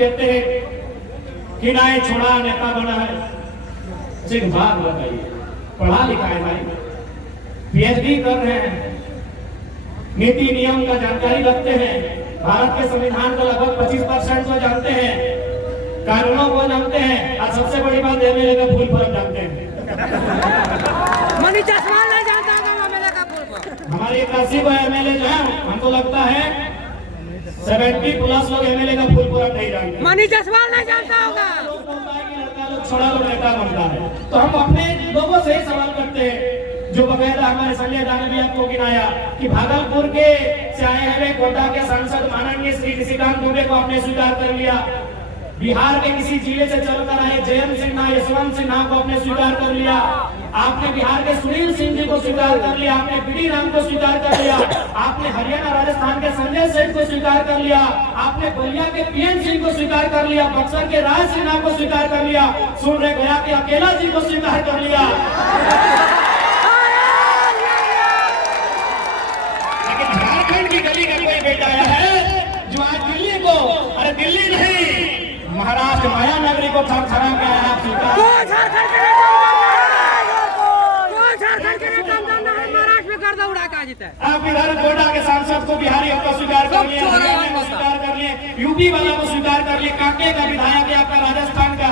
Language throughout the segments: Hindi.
कहते हैं कि ना छोड़ा नेता बना है। एक बात बताइए, पढ़ा लिखा है भाई, पीएचडी कर रहे हैं, नीति नियम का जानकारी रखते हैं, भारत के संविधान को लगभग 25% को जानते हैं, कानूनों को जानते हैं, और सबसे बड़ी बात एमएलए का फुल फॉर्म जानते हैं। मनी चश्मा नहीं जानता एमएलए का फुल फॉर्म। हमारे 81 को एमएलए जो है, हमको लगता है 70+ लोग एमएलए का फुल फॉर्म नहीं जानते। मनी चश्मा नहीं जानता होगा। छोड़ा लोग नेता बनता है। तो हम अपने लोगों से ही सवाल करते हैं, जो बकायदा हमारे संजय दा ने भी आपको गिनाया कि भागलपुर के से आए हुए कोटा के सांसद माननीय श्री निशिकांत दुबे को आपने स्वीकार कर लिया, बिहार के किसी जिले से चलकर आए जयंत सिन्हा, यशवंत सिन्हा को आपने स्वीकार कर लिया, आपने बिहार के सुनील सिंह जी को स्वीकार कर लिया, आपने बीडी राम को स्वीकार कर लिया, आपने हरियाणा राजस्थान के संजय सेठ को स्वीकार कर लिया, आपने बलिया के पीएन सिंह को स्वीकार कर लिया, बक्सर के राज सिन्हा को स्वीकार कर लिया, सुन रहे गया के अकेला जी को स्वीकार कर लिया। लेकिन झारखंड की गली का कोई बेटा आया है जो आज दिल्ली को, अरे दिल्ली नहीं, महाराष्ट्र माया नगरी को थरथरा के आया। आप इधर कोटा के सांसद को बिहारी आपका स्वीकार कर लिए, हरियाणा को स्वीकार कर लिए, यूपी वाला को स्वीकार कर लिए, कांके का विधायक है आपका राजस्थान का,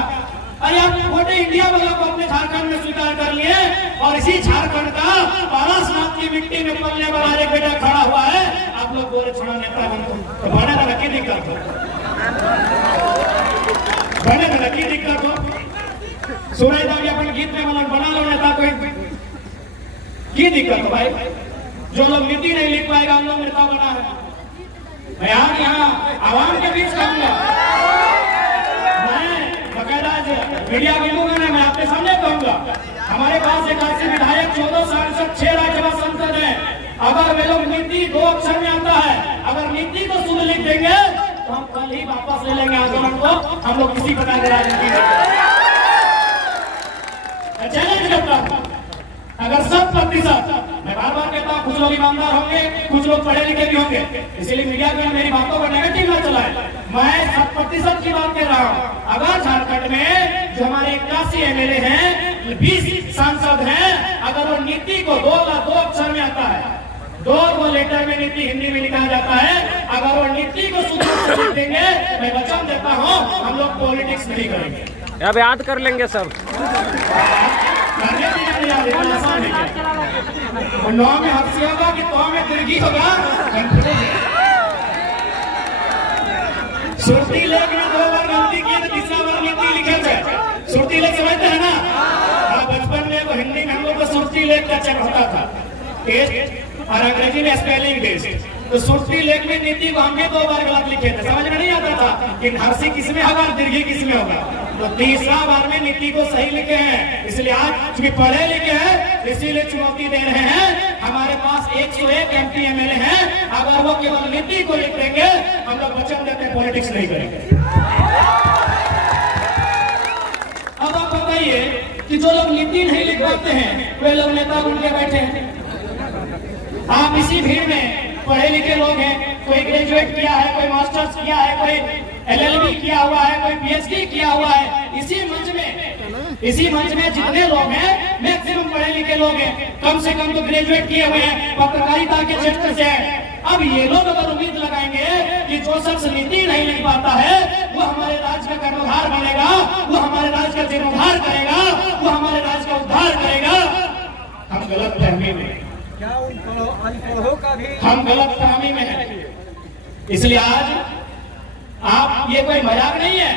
अरे आप पूरे इंडिया वाला को अपने झारखंड में स्वीकार कर लिए, और इसी झारखंड का पारसनाथ की मिट्टी में पलने वाला एक बेटा खड़ा हुआ है, आप लोग बोले छोड़ा नेता बनते, तो बने तो लकी दिक्कत हो, बने तो लकी दिक्कत हो। सुनाई था अपन गीत में मतलब बना लो नेता कोई की दिक्कत हो भाई, जो लोग नीति नहीं लिख पाएगा हम लोग नेता बना है। मैं यहाँ आवाम के बीच कहूंगा, मैं बकायदा मीडिया मिलूंगा ना, मैं आपके सामने कहूंगा, हमारे पास 81 विधायक, 14 सांसद, 6 राज्यसभा सांसद है। अगर वे लोग नीति 2 अक्षर में आता है, अगर नीति को शुद्ध लिख देंगे तो हम कल ही वापस ले लेंगे आंदोलन को, हम लोग किसी प्रकार की राजनीति चैलेंज करता हूं। अगर 100%, मैं बार बार कहता हूँ, कुछ लोग ईमानदार होंगे, कुछ लोग पढ़े लिखे भी होंगे, इसीलिए मीडिया में मेरी बातों को नेगेटिव ना चलाए, मैं 100% की बात कर रहा हूँ। अगर झारखंड में जो हमारे 81 एमएलए हैं, 20 सांसद हैं, अगर वो नीति को 2 अक्षर में आता है, 2 लेटर में नीति हिंदी में लिखा जाता है, अगर वो नीति को शुद्ध लिख देंगे, मैं वचन देता हूँ हम लोग पॉलिटिक्स नहीं करेंगे। अब याद कर लेंगे सब। नौ में हफ्सी होगा कि 100 में तिरगी होगा। सुरती लेख में 2 बार गलती की तो तीसरा बार नीति लिखे थे। सुरती लेख समझते हैं ना? बचपन में वो हिंदी में हम लोग को सुरती लेख का चेक होता था, टेस्ट, और अंग्रेजी में स्पेलिंग टेस्ट। तो सुरती लेख में नीति को हम भी 2 बार गलत लिखे थे, समझ में नहीं आता था कि हर्षी किसमें होगा और दीर्घी किसमें होगा। तो तीसरा बार में नीति को सही लिखे हैं, इसलिए आज चूंकि पढ़े लिखे हैं इसीलिए चुनौती दे रहे हैं। हमारे पास 101 एमपी एमएलए हैं, अगर वो केवल नीति को लिख देंगे हम लोग वचन देते हैं पॉलिटिक्स नहीं करेंगे। अब आप बताइए कि जो लोग नीति नहीं लिख पाते हैं वे लोग नेता बन के बैठे हैं। आप इसी भीड़ में पढ़े लिखे लोग हैं, कोई ग्रेजुएट किया है, कोई मास्टर्स किया है, कोई एलएलबी किया हुआ है, कोई पीएचडी किया हुआ है। इसी मंच में जितने लोग हैं मैक्सिमम पढ़े लिखे लोग हैं, कम से कम तो ग्रेजुएट किए हुए हैं, पत्रकारिता के क्षेत्र से हैं। अब ये लोग अगर उम्मीद लगाएंगे कि जो शख्स नीति नहीं लिख पाता है वो हमारे राज्य का कर्णधार बनेगा, वो हमारे राज्य का जीर्णोद्धार करेगा, वो हमारे राज्य का उद्धार करेगा, हम गलत फहमी में, हम गलत फहमी में हैं। इसलिए आज आप, ये कोई मजाक नहीं है।